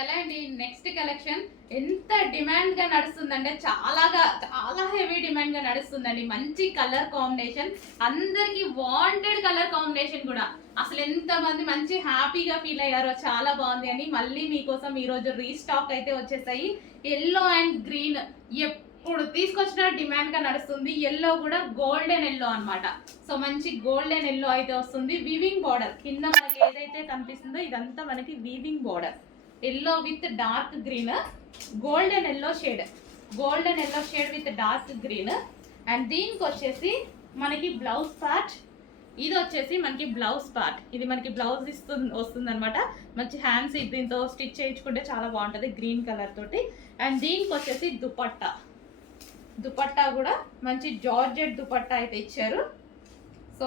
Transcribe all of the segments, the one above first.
Hello అండి, next collection ఎంత demand గా నడుస్తుందంటే చాలా హెవీ డిమాండ్ గా నడుస్తుందండి. మంచి కలర్ కాంబినేషన్, అందరికి వాంటెడ్ కలర్ కాంబినేషన్ కూడా. అసలు ఎంత మంది మంచి హ్యాపీగా ఫీల్ అయ్యారో, చాలా బాగుంది అని. మళ్ళీ మీకోసం ఈ రోజు రీస్టాక్ అయితే వచ్చేసాయి. ఎల్లో అండ్ గ్రీన్ ఇప్పుడు తీసుకొచ్చిన డిమాండ్ గా నడుస్తుంది. ఎల్లో కూడా గోల్డెన్ ఎల్లో అన్నమాట. సో మంచి గోల్డెన్ ఎల్లో అయితే వస్తుంది. వీవింగ్ బార్డర్ కింద మనకి ఏదైతే కనిపిస్తుందో ఇదంతా మనకి weaving border. Yellow with dark green, golden yellow shade with dark green. And దీనికి వచ్చేసి మనకి బ్లౌజ్ పార్ట్, ఇది వచ్చేసి మనకి బ్లౌజ్ పార్ట్. ఇది మనకి బ్లౌజ్ వస్తుంది అనమాట. మంచి హ్యాండ్స్ దీంతో స్టిచ్ చేయించుకుంటే చాలా బాగుంటుంది గ్రీన్ కలర్ తోటి. అండ్ దీనికి వచ్చేసి దుపట్టా కూడా మంచి జార్జెట్ దుపట్టా అయితే ఇచ్చారు. సో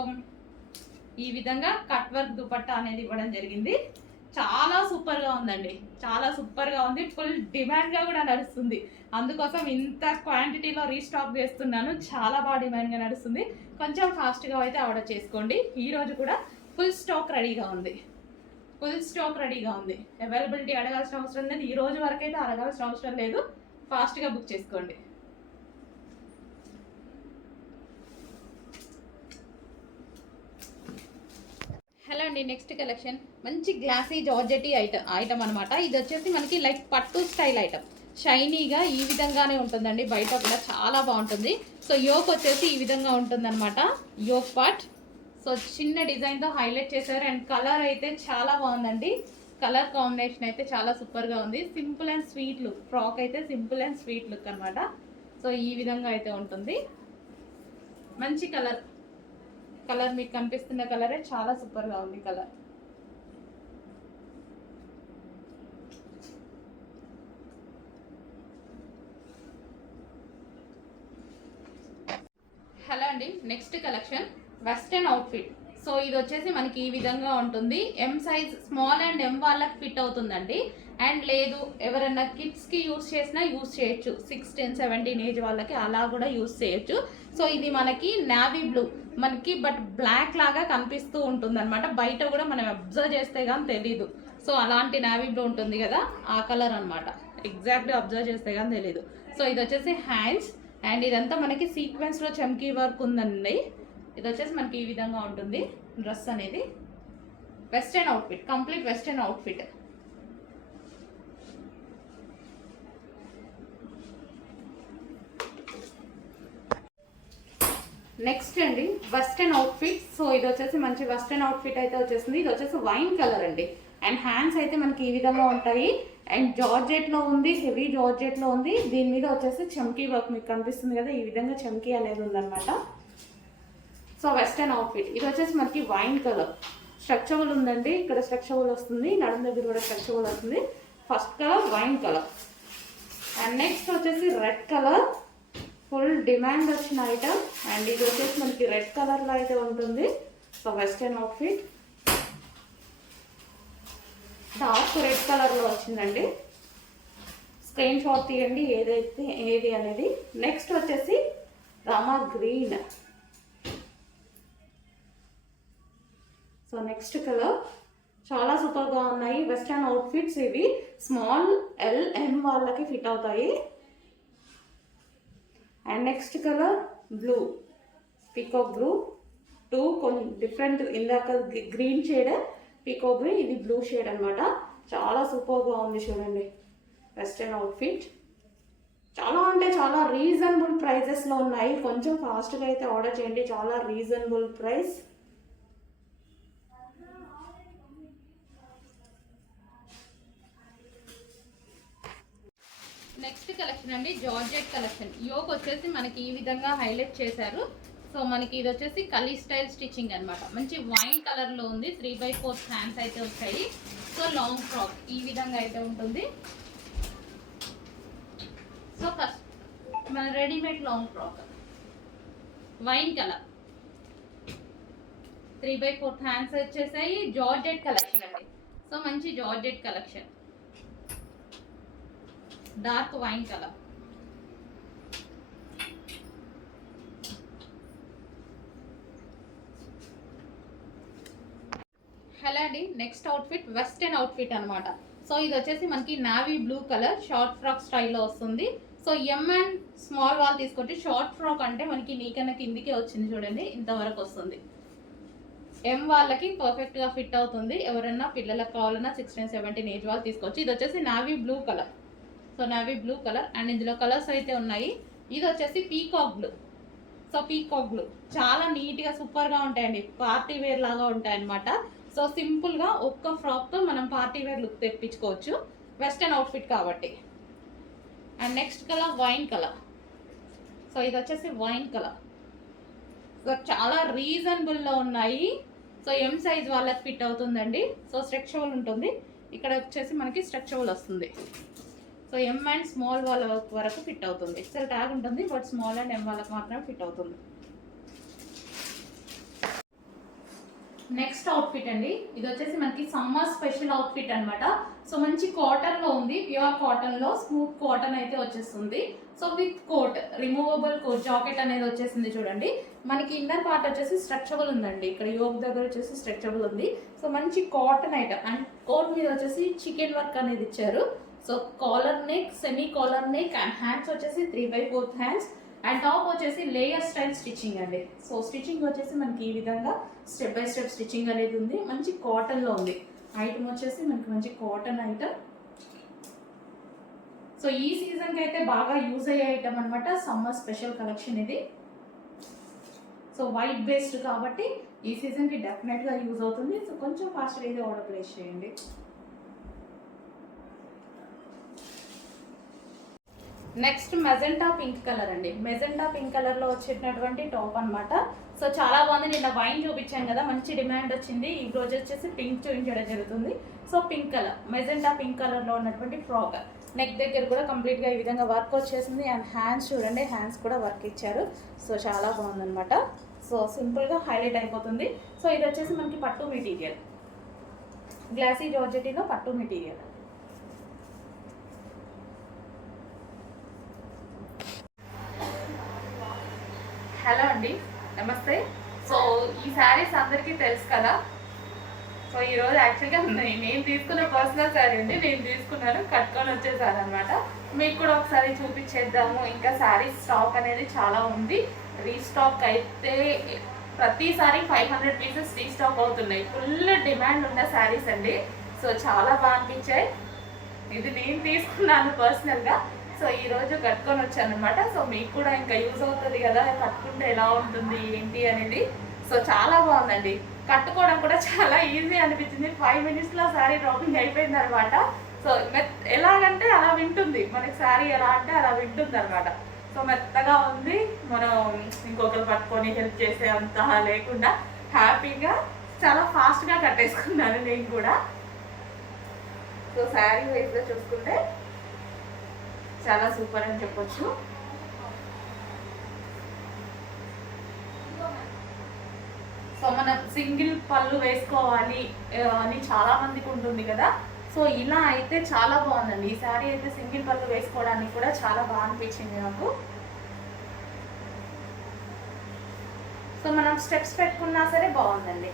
ఈ విధంగా కట్ వర్క్ దుపట్టా అనేది ఇవ్వడం జరిగింది. చాలా సూపర్గా ఉందండి, చాలా సూపర్గా ఉంది. ఫుల్ డిమాండ్గా కూడా నడుస్తుంది. అందుకోసం ఇంత క్వాంటిటీలో రీస్టాక్ చేస్తున్నాను. చాలా బాగా డిమాండ్గా నడుస్తుంది. కొంచెం ఫాస్ట్గా అయితే ఆర్డర్ చేసుకోండి. ఈరోజు కూడా ఫుల్ స్టాక్ రెడీగా ఉంది. అవైలబిలిటీ అడగాల్సిన అవసరం లేదు. ఈ రోజు వరకు అయితే అడగాల్సిన అవసరం లేదు. ఫాస్ట్గా బుక్ చేసుకోండి. హలో అండి, నెక్స్ట్ కలెక్షన్ మంచి గ్లాసీ జార్జెటీ ఐటమ్ అనమాట. ఇది వచ్చేసి మనకి లైక్ పట్టు స్టైల్ ఐటమ్. షైనీగా ఈ విధంగానే ఉంటుందండి. బయట కూడా చాలా బాగుంటుంది. సో యోక్ వచ్చేసి ఈ విధంగా ఉంటుంది అనమాట, యోక్ పార్ట్. సో చిన్న డిజైన్తో హైలైట్ చేశారు. అండ్ కలర్ అయితే చాలా బాగుందండి. కలర్ కాంబినేషన్ అయితే చాలా సూపర్గా ఉంది. Simple and sweet look frock అయితే సింపుల్ అండ్ స్వీట్ లుక్ అనమాట. సో ఈ విధంగా అయితే ఉంటుంది. మంచి కలర్ మీకు కనిపిస్తున్న కలరే చాలా సూపర్గా ఉంది కలర్. హలో అండి, next collection western outfit. So ఇది వచ్చేసి మనకి ఈ విధంగా ఉంటుంది. M size, small and M వాళ్ళకి ఫిట్ అవుతుందండి. అండ్ లేదు ఎవరైనా కిడ్స్కి యూస్ చేసినా యూస్ చేయొచ్చు. 16, 17 ఏజ్ వాళ్ళకి అలా కూడా యూస్ చేయొచ్చు. సో ఇది మనకి నావీ బ్లూ, మనకి బట్ బ్లాక్ లాగా కనిపిస్తూ ఉంటుంది అనమాట. బయట కూడా మనం అబ్జర్వ్ చేస్తే కానీ తెలీదు. సో అలాంటి నావీ బ్లూ ఉంటుంది కదా, ఆ కలర్ అనమాట. ఎగ్జాక్ట్గా అబ్జర్వ్ చేస్తే కానీ తెలీదు. సో ఇది వచ్చేసి హ్యాండ్స్. అండ్ ఇదంతా మనకి సీక్వెన్స్లో చమ్కీ వర్క్ ఉందండి. ఇది వచ్చేసి మనకి ఈ విధంగా ఉంటుంది డ్రెస్ అనేది. Western outfit, complete western outfit. Next అండి వెస్టర్న్ అవుట్ఫిట్. సో ఇది వచ్చేసి మంచి వెస్టర్న్ అవుట్ఫిట్ అయితే వచ్చేసింది. ఇది వచ్చేసి వైన్ కలర్ అండి. అండ్ హ్యాండ్స్ అయితే మనకి ఈ విధంగా ఉంటాయి. అండ్ జార్జెట్లో ఉంది, హెవీ జార్జెట్లో ఉంది. దీని మీద వచ్చేసి చమ్కీ వర్క్ మీకు కనిపిస్తుంది కదా, ఈ విధంగా చమ్కీ అనేది ఉందన్నమాట. So western outfit. ఇది వచ్చేసి మనకి వైన్ కలర్, స్ట్రక్చబుల్ ఉందండి. ఇక్కడ స్ట్రక్చబుల్ వస్తుంది, నడుము దగ్గర కూడా స్ట్రక్చబుల్ వస్తుంది. First colour wine colour. And next వచ్చేసి రెడ్ కలర్, ఫుల్ డిమాండ్ వచ్చిన ఐటమ్. అండ్ ఇది వచ్చేసి మనకి రెడ్ కలర్లో అయితే ఉంటుంది. So western outfit dark red కలర్లో వచ్చిందండి. స్క్రీన్ షాట్ తీయండి ఏది అనేది. నెక్స్ట్ వచ్చేసి Rama green. So next colour చాలా సూపర్గా ఉన్నాయి వెస్టర్న్ అవుట్ఫిట్స్. ఇవి స్మాల్ ఎల్ ఎం వాళ్ళకి ఫిట్ అవుతాయి. And next colour blue, peacock blue. కొంచెం డిఫరెంట్, ఇందాక గ్రీన్ షేడ్, పీకాక్ బ్లూ, ఇది బ్లూ షేడ్ అనమాట. చాలా సూపర్గా ఉంది చూడండి వెస్టర్న్ అవుట్ఫిట్. చాలా అంటే చాలా రీజనబుల్ ప్రైజెస్లో ఉన్నాయి. కొంచెం ఫాస్ట్గా అయితే ఆర్డర్ చేయండి, చాలా రీజనబుల్ ప్రైస్. నెక్స్ట్ కలెక్షన్ అండి జార్జెట్ కలెక్షన్. యోక్ వచ్చేసి మనకి ఈ విధంగా హైలైట్ చేశారు. సో మనకి ఇది వచ్చేసి కలీ స్టైల్ స్టిచ్చింగ్ అనమాట. మంచి వైన్ కలర్లో ఉంది. 3/4 హ్యాండ్స్ అయితే వచ్చాయి. సో లాంగ్ ఫ్రాక్ ఈ విధంగా అయితే ఉంటుంది. సో ఫస్ట్ మన readymade long frock wine colour, 3/4 hands వచ్చేసాయి. జార్జెట్ కలెక్షన్ అండి. సో మంచి georgette collection, dark wine colour. Hello అండి, నెక్స్ట్ అవుట్ఫిట్ వెస్టర్న్ అవుట్ఫిట్ అనమాట. సో ఇది వచ్చేసి మనకి navy blue colour short frock స్టైల్లో వస్తుంది. So M and small wall తీసుకొచ్చి షార్ట్ ఫ్రాక్ అంటే మనకి నీకన్నా కిందికే వచ్చింది చూడండి, ఇంతవరకు వస్తుంది. ఎం వాళ్ళకి పర్ఫెక్ట్గా ఫిట్ అవుతుంది. ఎవరైనా పిల్లలకు కావాలన్నా 16-17 ఏజ్ వాళ్ళు తీసుకోవచ్చు. ఇది వచ్చేసి navy blue colour. So navy blue colour and ఇందులో కలర్స్ అయితే ఉన్నాయి. ఇది వచ్చేసి peacock blue. So peacock blue చాలా నీట్గా సూపర్గా ఉంటాయండి, పార్టీ వేర్ లాగా ఉంటాయన్నమాట. సో సింపుల్గా ఒక్క ఫ్రాక్తో మనం పార్టీ వేర్ లుక్ తెప్పించుకోవచ్చు, వెస్టర్న్ అవుట్ఫిట్ కాబట్టి. And next colour wine colour. So ఇది వచ్చేసి వైన్ కలర్. సో చాలా రీజనబుల్లో ఉన్నాయి. సో ఎం సైజ్ వాళ్ళకి ఫిట్ అవుతుందండి. సో స్ట్రెచబుల్ ఉంటుంది. ఇక్కడ వచ్చేసి మనకి స్ట్రెచబుల్ వస్తుంది. సో ఎం అండ్ స్మాల్ వాళ్ళ వరకు ఫిట్ అవుతుంది. ఎక్సెల్ ట్యాగ్ ఉంటుంది, బట్ స్మాల్ అండ్ ఎం వాళ్ళకి మాత్రమే ఫిట్ అవుతుంది. నెక్స్ట్ అవుట్ఫిట్ అండి, ఇది వచ్చేసి మనకి సమ్మర్ స్పెషల్ అవుట్ఫిట్ అనమాట. సో మంచి కాటన్ లో ఉంది, ప్యూర్ కాటన్ లో స్మూత్ కాటన్ అయితే వచ్చేస్తుంది. So with coat, removable coat jacket అనేది వచ్చేసింది చూడండి. మనకి ఇన్నర్ పార్ట్ వచ్చేసి స్ట్రెచబుల్ ఉందండి, ఇక్కడ యోగ్ దగ్గర వచ్చేసి స్ట్రెచబుల్ ఉంది. సో మంచి కాటన్ ఐటమ్ అండ్ కోట్ మీద వచ్చేసి చికెన్ వర్క్ అనేది ఇచ్చారు. So collar neck, semi collar neck and hands వచ్చేసి 3/4 హ్యాండ్స్ అండ్ టాప్ వచ్చేసి లేయర్ స్టైల్ స్టిచ్చింగ్ అండి. సో స్టిచ్చింగ్ వచ్చేసి మనకి ఈ విధంగా స్టెప్ బై స్టెప్ స్టిచ్చింగ్ అనేది ఉంది. మంచి కాటన్లో ఉంది. ఐటమ్ వచ్చేసి మనకి మంచి కాటన్ ఐటమ్. సో ఈ సీజన్కి అయితే బాగా యూజ్ అయ్యే ఐటమ్ అనమాట, సమ్మర్ స్పెషల్ కలెక్షన్ ఇది. సో వైట్ బేస్డ్ కాబట్టి ఈ సీజన్కి డెఫినెట్గా యూజ్ అవుతుంది. సో కొంచెం ఫాస్ట్గా అయితే ఆర్డర్ ప్లేస్ చేయండి. నెక్స్ట్ మెజెంటా పింక్ కలర్ అండి. మెజెంటా పింక్ కలర్లో వచ్చేటటువంటి టాప్ అనమాట. సో చాలా బాగుంది. నిన్న వైన్ చూపించాను కదా, మంచి డిమాండ్ వచ్చింది. ఈ రోజు వచ్చేసి పింక్ చూపించడం జరుగుతుంది. So pink colour, magenta pink కలర్లో ఉన్నటువంటి ఫ్రాక్. నెక్ దగ్గర కూడా కంప్లీట్గా ఈ విధంగా వర్క్ వచ్చేసింది. అండ్ హ్యాండ్స్ చూడండి, హ్యాండ్స్ కూడా వర్క్ ఇచ్చారు. సో చాలా బాగుందనమాట. సో సింపుల్గా హైలైట్ అయిపోతుంది. సో ఇది వచ్చేసి మనకి పట్టు మెటీరియల్, గ్లాసీ జార్జెటీలో పట్టు మెటీరియల్. హలో అండి, నమస్తే. సో ఈ శారీస్ అందరికీ తెలుసు కదా. సో ఈరోజు యాక్చువల్గా నేను తీసుకున్న పర్సనల్ శారీ అండి, నేను తీసుకున్నాను, కట్టుకొని వచ్చేసాను అనమాట. మీకు కూడా ఒకసారి చూపించేద్దాము. ఇంకా శారీస్ స్టాక్ అనేది చాలా ఉంది. రీస్టాక్ అయితే ప్రతిసారి 500 పీసెస్ రీస్టాక్ అవుతున్నాయి. ఫుల్ డిమాండ్ ఉన్న శారీస్ అండి. సో చాలా బాగా అనిపించాయి. ఇది నేను తీసుకున్నాను పర్సనల్గా. సో ఈరోజు కట్టుకొని వచ్చాను అనమాట. సో మీకు కూడా ఇంకా యూజ్ అవుతుంది కదా, కట్టుకుంటే ఎలా ఉంటుంది ఏంటి అనేది. సో చాలా బాగుందండి, కట్టుకోవడం కూడా చాలా ఈజీ అనిపించింది. 5 మినిట్స్లో శారీ డ్రాపింగ్ అయిపోయింది అనమాట. సో ఎలాగంటే అలా వింటుంది, మనకి శారీ ఎలా అంటే అలా వింటుంది అనమాట. సో మెత్తగా ఉంది, మనం ఇంకొకరు పట్టుకొని హెల్ప్ చేసే అంత లేకుండా హ్యాపీగా చాలా ఫాస్ట్గా కట్టేసుకున్నాను నేను కూడా. సో శారీ వైజ్గా చూసుకుంటే చాలా సూపర్ అని చెప్పొచ్చు. సో మనం సింగిల్ పళ్ళు వేసుకోవాలి అని చాలా మందికి ఉంటుంది కదా. సో ఇలా అయితే చాలా బాగుందండి. ఈ శారీ అయితే సింగిల్ పళ్ళు వేసుకోవడానికి కూడా చాలా బాగా అనిపించింది నాకు. సో మనం స్టెప్స్ పెట్టుకున్నా సరే బాగుందండి.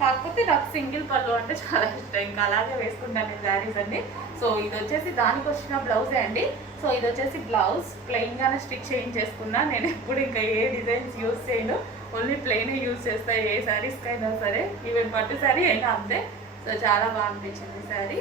కాకపోతే నాకు సింగిల్ పళ్ళు అంటే చాలా ఇష్టం, ఇంకా అలాగే వేసుకుంటాను నేను శారీస్ అండి. సో ఇది వచ్చేసి దానికి వచ్చిన బ్లౌజే అండి. సో ఇది వచ్చేసి బ్లౌజ్ ప్లెయిన్గానే స్టిచ్ చేయించేసుకున్నా. నేను ఎప్పుడు ఇంకా ఏ డిజైన్స్ యూజ్ చేయను, ఓన్లీ ప్లెయిన్ యూజ్ చేస్తాను ఏ శారీస్కి అయినా సరే, ఈవెన్ పట్టు శారీ అయినా అంతే. సో చాలా బాగా అనిపించింది శారీ.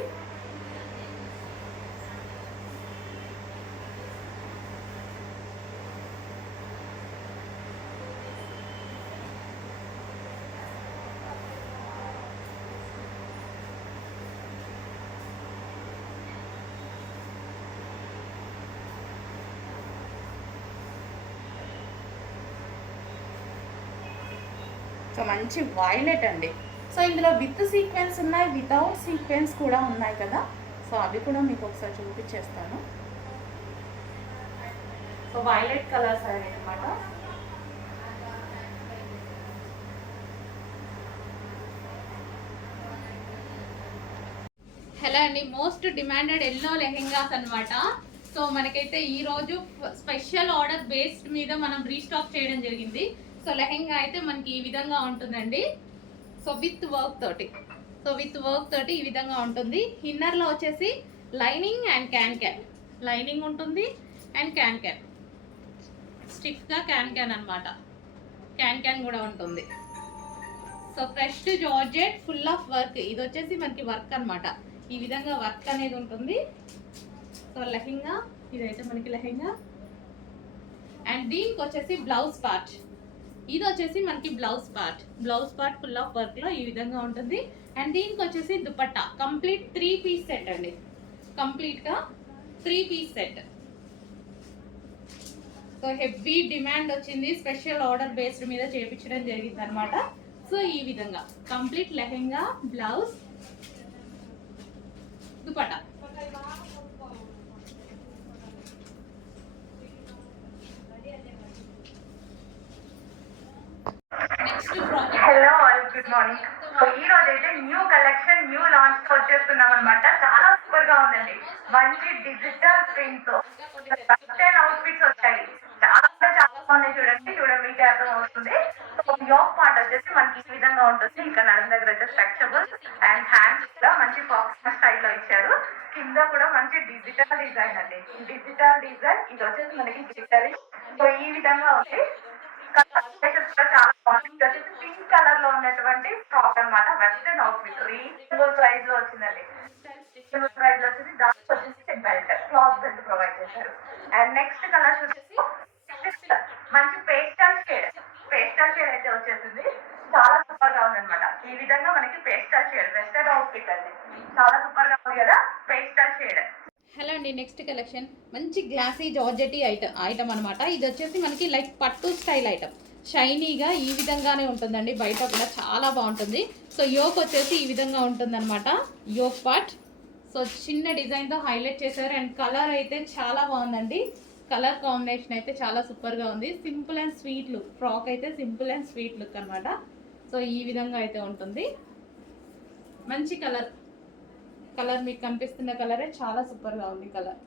సో మంచి వైలెట్ అండి. సో ఇందులో విత్ సీక్వెన్స్ ఉన్నాయి, వితౌట్ సీక్వెన్స్ కూడా ఉన్నాయి కదా. సో అవి కూడా మీకు ఒకసారి చూపించేస్తాను. సో వైలెట్ కలర్ శారీ అనమాట. హలో అండి, మోస్ట్ డిమాండెడ్ ఎల్లో లెహెంగాస్ అనమాట. సో మనకైతే ఈ రోజు స్పెషల్ ఆర్డర్ బేస్డ్ మీద మనం రీస్టాక్ చేయడం జరిగింది. సో లెహెంగా అయితే మనకి ఈ విధంగా ఉంటుందండి. సో విత్ వర్క్ తోటి సో విత్ వర్క్ తోటి ఈ విధంగా ఉంటుంది. ఇన్నర్లో వచ్చేసి లైనింగ్ అండ్ క్యాన్ లైనింగ్ ఉంటుంది అండ్ క్యాన్ స్టిఫ్గా క్యాన్ అనమాట. క్యాన్ కూడా ఉంటుంది. So fresh georgette full of work. ఇది వచ్చేసి మనకి వర్క్ అనమాట. ఈ విధంగా వర్క్ అనేది ఉంటుంది. సో లెహెంగా, ఇదైతే మనకి లెహెంగా. అండ్ దీనికి వచ్చేసి బ్లౌజ్ పార్ట్. ఇది వచ్చేసి మనకి blouse part full of work లో ఈ విధంగా ఉంటుంది. అండ్ దీనికి వచ్చేసి దుపట్టా కంప్లీట్ 3 పీస్ సెట్ అండి. కంప్లీట్ గా 3 piece set. So heavy demand వచ్చింది, స్పెషల్ ఆర్డర్ బేస్డ్ మీద చేయించడం జరిగింది అనమాట. సో ఈ విధంగా complete lehenga, blouse, dupatta. Hello all, good morning. So ఈ రోజు అయితే న్యూ కలెక్షన్, న్యూ లాంచ్ వచ్చేస్తున్నాం అనమాట. చాలా సూపర్ గా ఉందండి. మంచి డిజిటల్ ప్రింట్ తో వెస్టర్న్ అవుట్ ఫిట్స్ వచ్చాయి. చాలా బాగున్నాయి. చూడండి మీకే అర్థం అవుతుంది. సో యోక్ పార్ట్ వచ్చేసి మనకి ఈ విధంగా ఉంటుంది. ఇంకా నడుము దగ్గర వచ్చేసి స్ట్రెచబుల్ అండ్ హ్యాండ్స్ కూడా మంచి ఫాక్స్ స్టైల్లో ఇచ్చారు. కింద కూడా మంచి డిజిటల్ డిజైన్ అండి. డిజిటల్ డిజైన్ ఇది వచ్చేసి మనకి డిజిటల్. సో ఈ విధంగా ఉంది. చాలా బాగుంది. పింక్ కలర్ లో ఉన్నటువంటి టాప్ అనమాట. Western out fit reasonable price లో వచ్చిందండి. రీజనబుల్ ప్రైస్ లో వచ్చేసి దాంట్లో వచ్చేసి బెల్ట్, క్లాత్ బెల్ట్ ప్రొవైడ్ చేశారు. అండ్ నెక్స్ట్ కలర్ వచ్చేసి మంచి పేస్టల్ షేడ్ అయితే వచ్చేసింది. చాలా సూపర్ గా ఉంది అనమాట. ఈ విధంగా మనకి pastel shade western out fit అండి. చాలా సూపర్ గా ఉంది కదా పేస్టల్ షేడ్. హలో అండి, నెక్స్ట్ కలెక్షన్ మంచి గ్లాసీ జార్జెటీ ఐటమ్ అనమాట. ఇది వచ్చేసి మనకి లైక్ పట్టు స్టైల్ ఐటమ్. షైనీగా ఈ విధంగానే ఉంటుందండి. బయట కూడా చాలా బాగుంటుంది. సో యోక్ వచ్చేసి ఈ విధంగా ఉంటుంది అనమాట. యోక్ పార్ట్ సో చిన్న డిజైన్తో హైలైట్ చేశారు. అండ్ కలర్ అయితే చాలా బాగుందండి. కలర్ కాంబినేషన్ అయితే చాలా సూపర్గా ఉంది. Simple and sweet look. Frock అయితే సింపుల్ అండ్ స్వీట్ లుక్ అనమాట. సో ఈ విధంగా అయితే ఉంటుంది. మంచి కలర్ మీకు కనిపిస్తున్న కలరే చాలా సూపర్గా ఉంది కలర్.